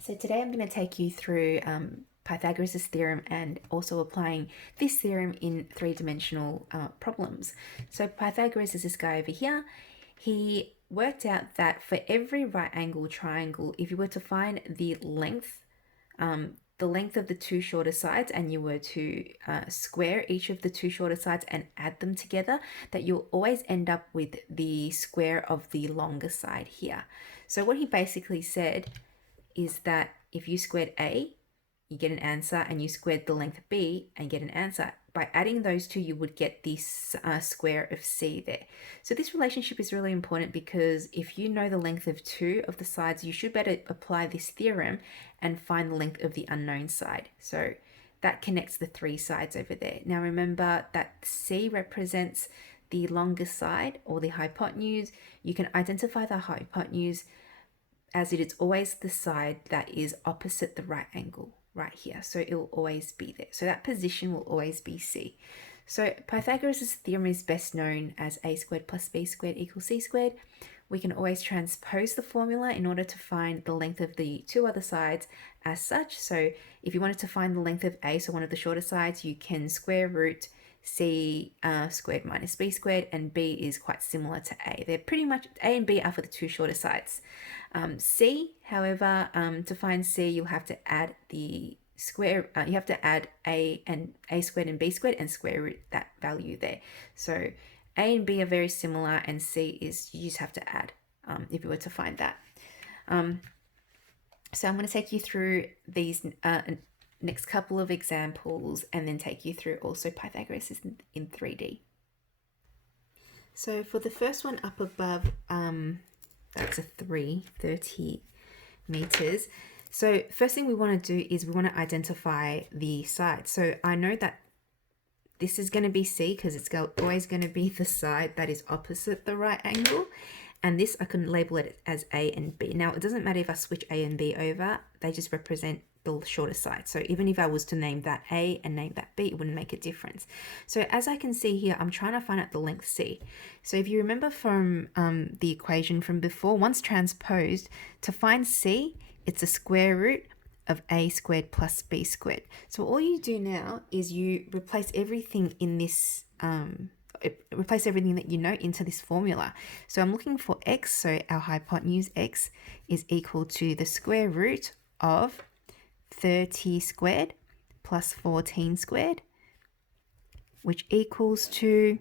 So today I'm going to take you through Pythagoras' theorem and also applying this theorem in three-dimensional problems. So Pythagoras is this guy over here. He worked out that for every right angle triangle, if you were to find the length of the two shorter sides and you were to square each of the two shorter sides and add them together, that you'll always end up with the square of the longer side here. So what he basically said is that if you squared A, you get an answer, and you squared the length B and get an answer. By adding those two, you would get this square of C there. So this relationship is really important because if you know the length of two of the sides, you should better apply this theorem and find the length of the unknown side. So that connects the three sides over there. Now remember that C represents the longest side or the hypotenuse. You can identify the hypotenuse as it is always the side that is opposite the right angle right here. So it will always be there. So that position will always be C. So Pythagoras' theorem is best known as a squared plus b squared equals c squared. We can always transpose the formula in order to find the length of the two other sides as such. So if you wanted to find the length of A, so one of the shorter sides, you can square root c squared minus b squared, and b is quite similar to a. They're pretty much, a and b are for the two shorter sides. C, however, to find c, you'll have to add the square, you have to add a squared and b squared and square root that value there. So a and b are very similar, and c is, you just have to add if you were to find that. So I'm going to take you through these next couple of examples and then take you through also Pythagoras in 3D. So for the first one up above, that's a 30 meters. So first thing we want to do is we want to identify the side. So I know that this is going to be C because it's always going to be the side that is opposite the right angle. And this, I can label it as A and B. Now, it doesn't matter if I switch A and B over, they just represent the shorter side. So even if I was to name that A and name that B, it wouldn't make a difference. So as I can see here, I'm trying to find out the length C. So if you remember from the equation from before, once transposed, to find C, it's a square root of a squared plus b squared. So all you do now is you replace everything in this, replace everything that you know into this formula. So I'm looking for x, so our hypotenuse x is equal to the square root of 30 squared plus 14 squared, which equals to,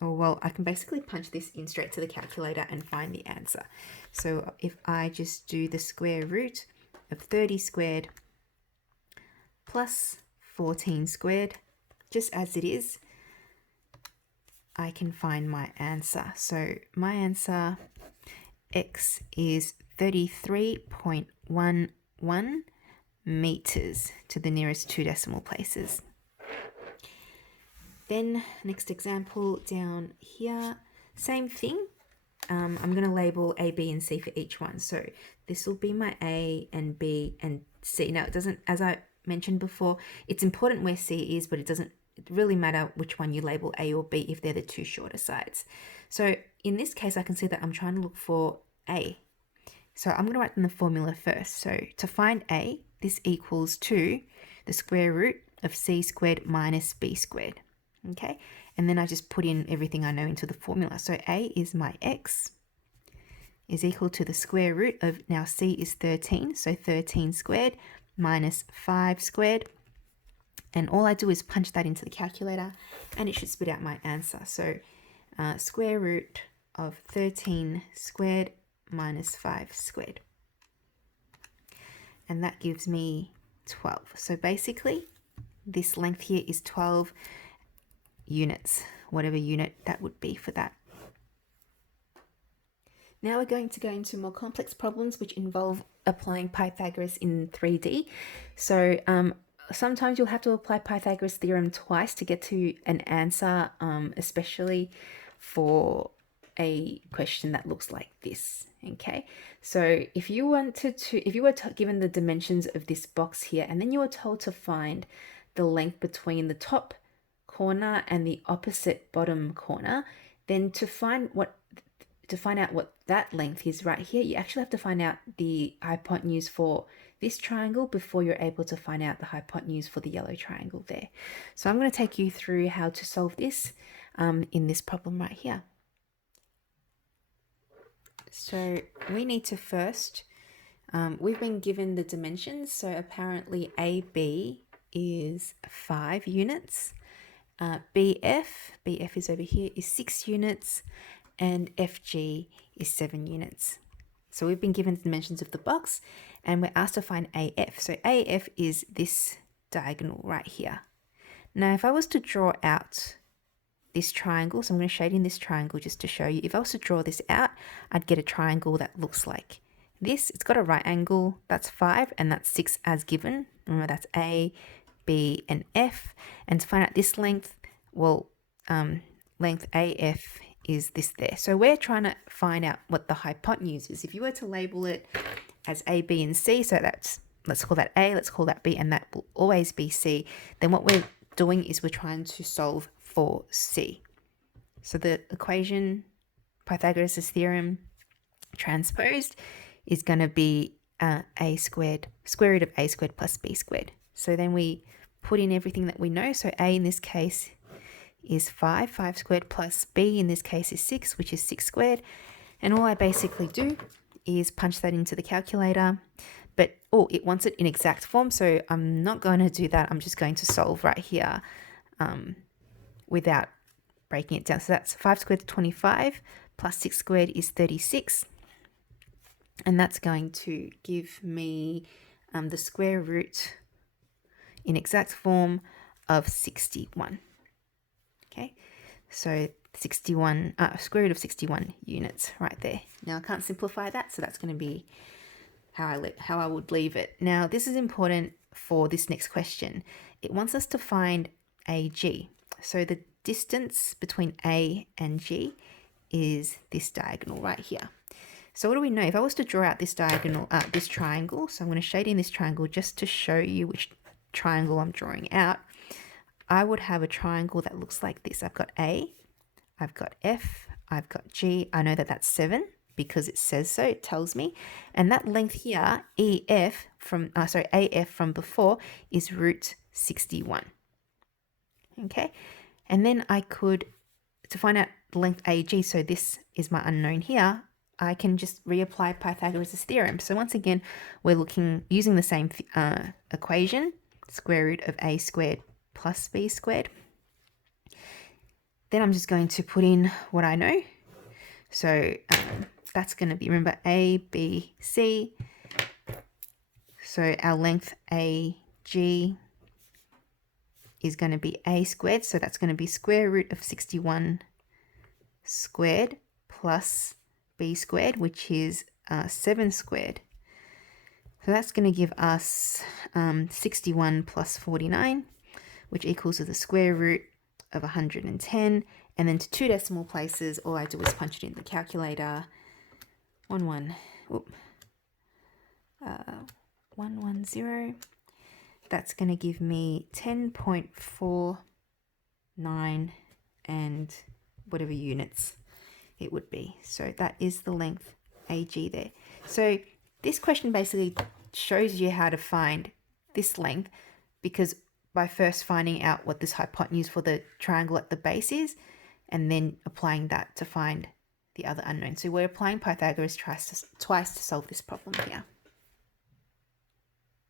or well, I can basically punch this in straight to the calculator and find the answer. So if I just do the square root of 30 squared plus 14 squared, just as it is, I can find my answer. So my answer, x, is 33.11 meters to the nearest two decimal places. Then next example down here, same thing. I'm going to label A, B, and C for each one. So this will be my A and B and C. Now it doesn't, as I mentioned before, it's important where C is, but it doesn't really matter which one you label A or B if they're the two shorter sides. So in this case, I can see that I'm trying to look for A. So I'm going to write in the formula first. So to find A, this equals to the square root of C squared minus B squared. Okay, and then I just put in everything I know into the formula. So A is my x is equal to the square root of, now C is 13, so 13 squared minus 5 squared. And all I do is punch that into the calculator and it should spit out my answer. So square root of 13 squared minus 5 squared. And that gives me 12. So basically, this length here is 12 units, whatever unit that would be for that. Now we're going to go into more complex problems which involve applying Pythagoras in 3D. So sometimes you'll have to apply Pythagoras theorem twice to get to an answer, especially for a question that looks like this. Okay, so if you were given the dimensions of this box here, and then you were told to find the length between the top corner and the opposite bottom corner, then to find to find out what that length is right here, you actually have to find out the hypotenuse for this triangle before you're able to find out the hypotenuse for the yellow triangle there. So I'm going to take you through how to solve this in this problem right here. So we need to first, we've been given the dimensions. So apparently AB is 5 units. BF is over here, is 6 units. And FG is 7 units. So we've been given the dimensions of the box and we're asked to find AF. So AF is this diagonal right here. Now, if I was to draw out this triangle, so I'm going to shade in this triangle just to show you. If I was to draw this out, I'd get a triangle that looks like this. It's got a right angle, that's 5, and that's 6 as given. Remember, that's A, B, and F. And to find out this length, well, length AF is this there. So we're trying to find out what the hypotenuse is. If you were to label it as A, B, and C, so that's, let's call that A, let's call that B, and that will always be C, then what we're doing is we're trying to solve for C. So the equation, Pythagoras' theorem transposed, is going to be a squared, square root of a squared plus b squared. So then we put in everything that we know. So A in this case is 5 squared, plus B in this case is 6, which is 6 squared. And all I basically do is punch that into the calculator. But, oh, it wants it in exact form, so I'm not going to do that. I'm just going to solve right here without breaking it down. So that's 5 squared is 25, plus 6 squared is 36. And that's going to give me the square root in exact form of 61. Okay, so 61, square root of 61 units right there. Now I can't simplify that, so that's going to be how I would leave it. Now this is important for this next question. It wants us to find AG. So the distance between A and G is this diagonal right here. So what do we know? If I was to draw out this diagonal, this triangle, so I'm going to shade in this triangle just to show you which triangle I'm drawing out. I would have a triangle that looks like this. I've got A, I've got F, I've got G. I know that that's 7 because it says so, it tells me. And that length here, AF from before, is root 61. Okay, and then I could, to find out the length AG, so this is my unknown here, I can just reapply Pythagoras' theorem. So once again, we're using the same equation, square root of a squared plus b squared. Then I'm just going to put in what I know. So that's going to be, remember, A, B, C. So our length AG is going to be a squared. So that's going to be square root of 61 squared plus b squared, which is 7 squared. So that's going to give us 61 plus 49, which equals to the square root of 110. And then to 2 decimal places, all I do is punch it in the calculator. 110. That's going to give me 10.49 and whatever units it would be. So that is the length AG there. So this question basically shows you how to find this length, because by first finding out what this hypotenuse for the triangle at the base is, and then applying that to find the other unknown. So we're applying Pythagoras twice to solve this problem here.